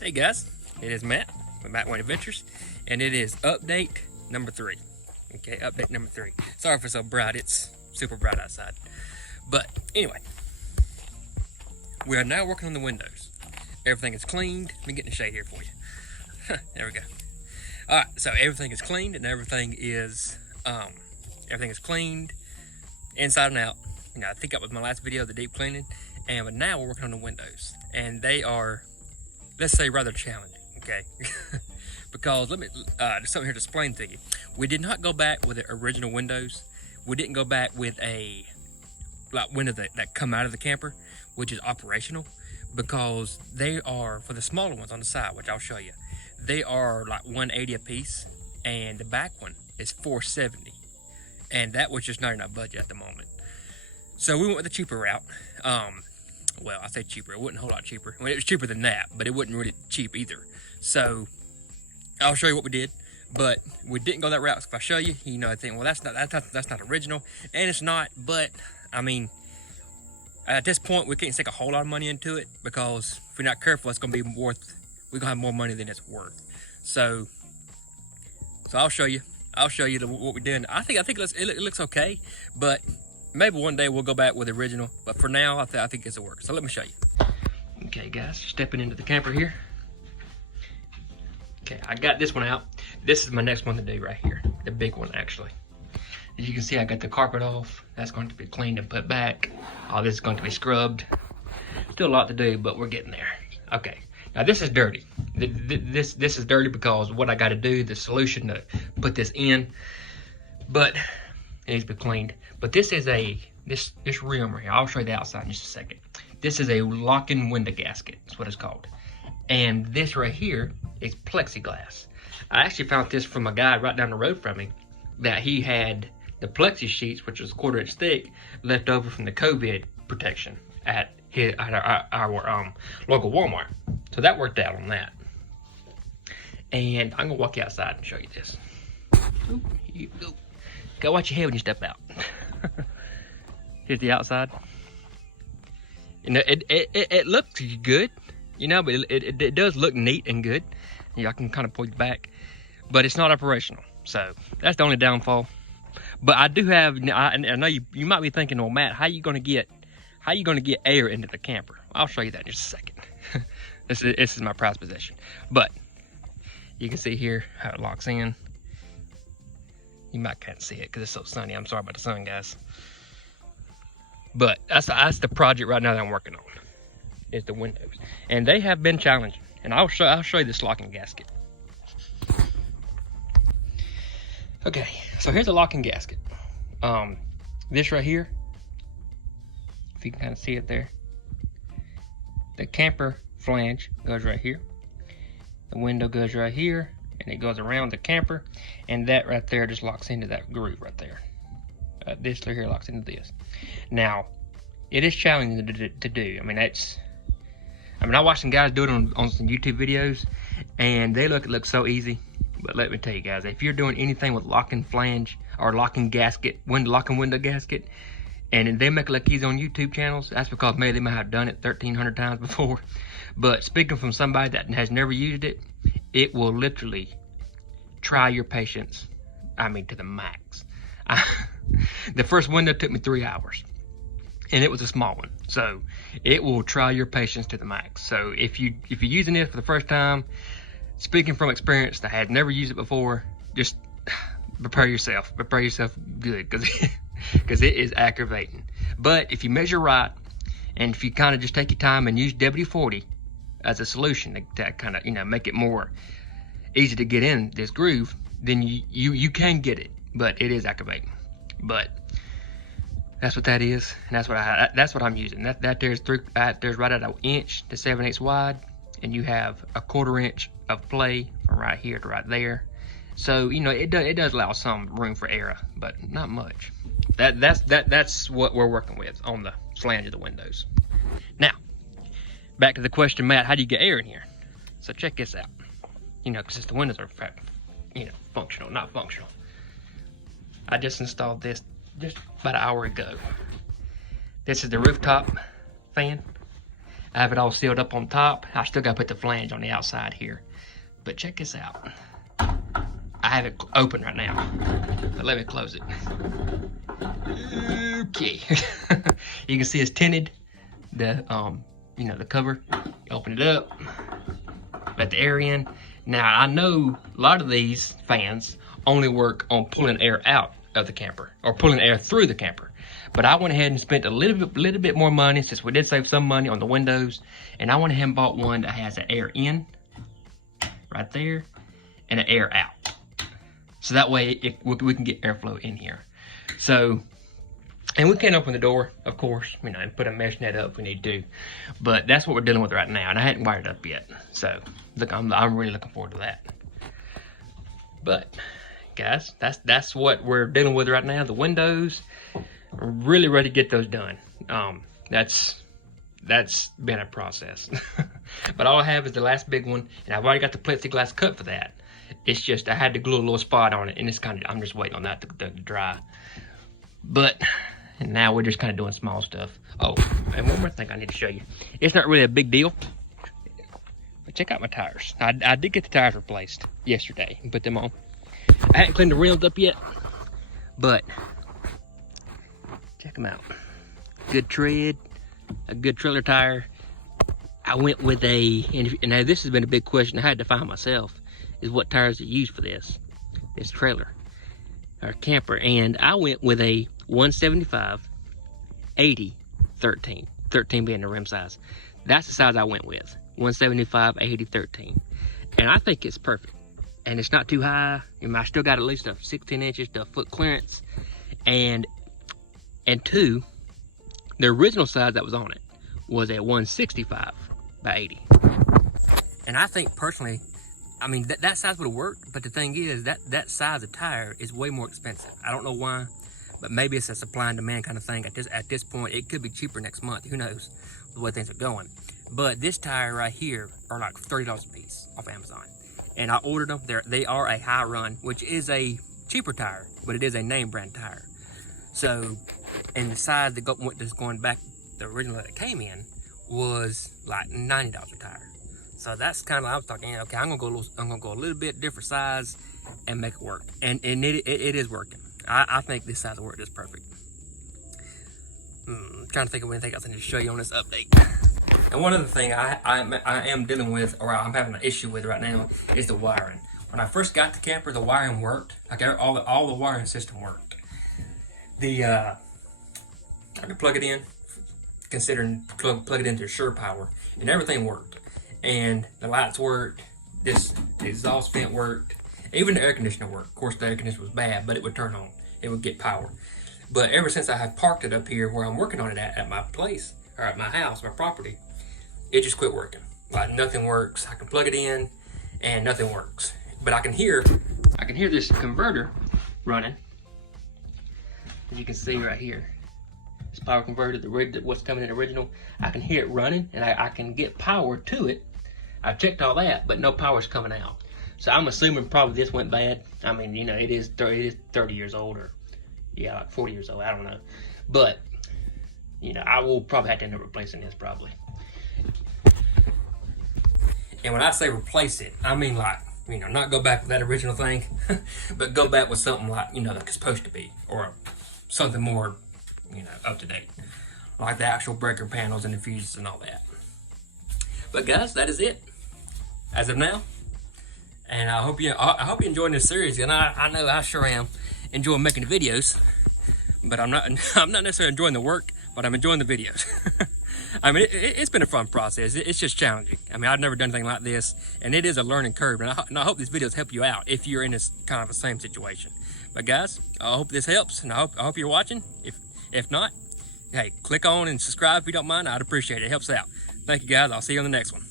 Hey guys, it is Matt with Matt Wayne Adventures, and it is update number 3. Okay, update number 3. Sorry for so bright, it's super bright outside. But anyway, we are now working on the windows. Everything is cleaned. Let me get in the shade here for you. There we go. Alright, so everything is cleaned and everything is cleaned inside and out. You know, I think that was my last video, the deep cleaning. And but now we're working on the windows. And they are, let's say, rather challenging, okay? Because let me there's something here to explain to you. We did not go back with the original windows. We didn't go back with a window that come out of the camper, which is operational, because they are, for the smaller ones on the side, which I'll show you, they are like $180 a piece, and the back one is $470, and that was just not in our budget at the moment. So we went with the cheaper route. Well, I say cheaper, it wasn't a whole lot cheaper. I mean, it was cheaper than that, but it wasn't really cheap either. So I'll show you what we did, but we didn't go that route. So if I show you, you know, I think, well, that's not original, and it's not. But I mean, at this point, we can't sink a whole lot of money into it, because if we're not careful, it's going to be worth. We're gonna have more money than it's worth. So I'll show you. What we did. I think it looks okay, but maybe one day we'll go back with the original, but for now, I think it's a work. So let me show you. Okay, guys, stepping into the camper here. Okay, I got this one out. This is my next one to do right here, the big one actually. As you can see, I got the carpet off. That's going to be cleaned and put back. All this is going to be scrubbed. Still a lot to do, but we're getting there. Okay, now this is dirty. This is dirty because what I got to do, the solution to put this in, but it needs to be cleaned. But this is this rim right here. I'll show you the outside in just a second. This is a lock-in window gasket. That's what it's called. And this right here is plexiglass. I actually found this from a guy right down the road from me, that he had the plexi sheets, which was 1/4 inch thick, left over from the COVID protection at our local Walmart. So that worked out on that. And I'm gonna walk you outside and show you this. Ooh, gotta watch your head when you step out. Here's the outside. You know, it looks good, you know, but it does look neat and good. You know, I can kind of pull it back, but it's not operational. So that's the only downfall. But I do have, I know you might be thinking, well, Matt, how you gonna get air into the camper? I'll show you that in just a second. This is my prized possession. But you can see here how it locks in. You might can't see it because it's so sunny. I'm sorry about the sun, guys. But that's the project right now that I'm working on, is the windows, and they have been challenging. And I'll show you this locking gasket. Okay, so here's a locking gasket. This right here, if you can kind of see it there, the camper flange goes right here. The window goes right here, and it goes around the camper, and that right there just locks into that groove right there. This right here locks into this. Now, it is challenging to do. I mean, I watched some guys do it on some YouTube videos, and it looks so easy. But let me tell you guys, if you're doing anything with locking flange or locking gasket, locking window gasket, and they make it look easy on YouTube channels, that's because maybe they might have done it 1,300 times before. But speaking from somebody that has never used it, it will literally try your patience, I mean, to the max. The first window took me 3 hours, and it was a small one, so it will try your patience to the max. So if you're using it for the first time, speaking from experience that has never used it before, just prepare yourself good, because it is aggravating. But if you measure right, and if you kind of just take your time and use WD-40 as a solution to kind of, you know, make it more easy to get in this groove, then you can get it. But it is aggravating. But that's what that is, and that's what I'm using. That there's right at 1 inch to 7/8 wide, and you have 1/4 inch of play from right here to right there. So you know it does allow some room for air, but not much. That's what we're working with on the flange of the windows. Now, back to the question, Matt, how do you get air in here? So check this out. You know, because the windows are, you know, functional, not functional. I just installed this just about an hour ago. This is the Rooftop Fan. I have it all sealed up on top. I still gotta put the flange on the outside here. But check this out. I have it open right now, but let me close it. Okay. You can see it's tinted. The you know, the cover. Open it up. Let the air in. Now I know a lot of these fans only work on pulling air out of the camper or pulling air through the camper. But I went ahead and spent a little bit more money, since we did save some money on the windows, and I went ahead and bought one that has an air in right there and an air out. So that way we can get airflow in here. So, and we can open the door, of course, you know, and put a mesh net up if we need to. But that's what we're dealing with right now, and I hadn't wired it up yet. So, look, I'm really looking forward to that. But, guys, that's what we're dealing with right now. The windows, we're really ready to get those done. That's been a process. But all I have is the last big one, and I've already got the plexiglass cut for that. It's just I had to glue a little spot on it, and it's kind of, I'm just waiting on that to dry. But and now we're just kind of doing small stuff. Oh, and one more thing I need to show you. It's not really a big deal, but check out my tires. I did get the tires replaced yesterday and put them on. I hadn't cleaned the rims up yet, but check them out. Good tread, a good trailer tire. I went with and now this has been a big question I had to find myself, is what tires to use for this trailer or camper. And I went with a 175 80 13 being the rim size. That's the size I went with, 175 80 13, and I think it's perfect. And it's not too high. I still got at least a 16 inches to a foot clearance, and two, the original size that was on it was a 165 by 80. And I think personally, I mean, that size would have worked, but the thing is that size of tire is way more expensive. I don't know why, but maybe it's a supply and demand kind of thing. At this point, it could be cheaper next month. Who knows the way things are going. But this tire right here are like $30 a piece off Amazon. And I ordered them. They are a high run, which is a cheaper tire, but it is a name brand tire. So, and the size that's going back, the original that it came in was like $90 a tire. So that's kind of, I was talking, okay, I'm gonna go a little bit different size and make it work. And it is working. I think this size will work just perfect. I'm trying to think of anything else I need to show you on this update. And one other thing I am dealing with, or I'm having an issue with right now, is the wiring. When I first got the camper, the wiring worked. Like all the wiring system worked. I could plug it in, considering plug it into Sure Power, and everything worked. And the lights worked. The exhaust vent worked. Even the air conditioner worked. Of course, the air conditioner was bad, but it would turn on. It would get power. But ever since I have parked it up here where I'm working on it at my place, or at my house, my property, it just quit working. Like nothing works. I can plug it in and nothing works. But I can hear this converter running. As you can see right here. This power converter, what's coming in the original, I can hear it running and I can get power to it. I checked all that, but no power's coming out. So I'm assuming probably this went bad. I mean, you know, it is 30 years old, or yeah, like 40 years old, I don't know. But, you know, I will probably have to end up replacing this probably. And when I say replace it, I mean like, you know, not go back with that original thing, but go back with something like, you know, like it's supposed to be, or something more, you know, up to date, like the actual breaker panels and the fuses and all that. But guys, that is it as of now. And I hope you enjoying this series, and I know I sure am enjoying making the videos. But I'm not necessarily enjoying the work, but I'm enjoying the videos. I mean, it's been a fun process. It's just challenging. I mean, I've never done anything like this, and it is a learning curve. And I hope these videos help you out if you're in this kind of the same situation. But guys, I hope this helps, and I hope you're watching. If not, hey, click on and subscribe if you don't mind. I'd appreciate it. It helps out. Thank you guys. I'll see you on the next one.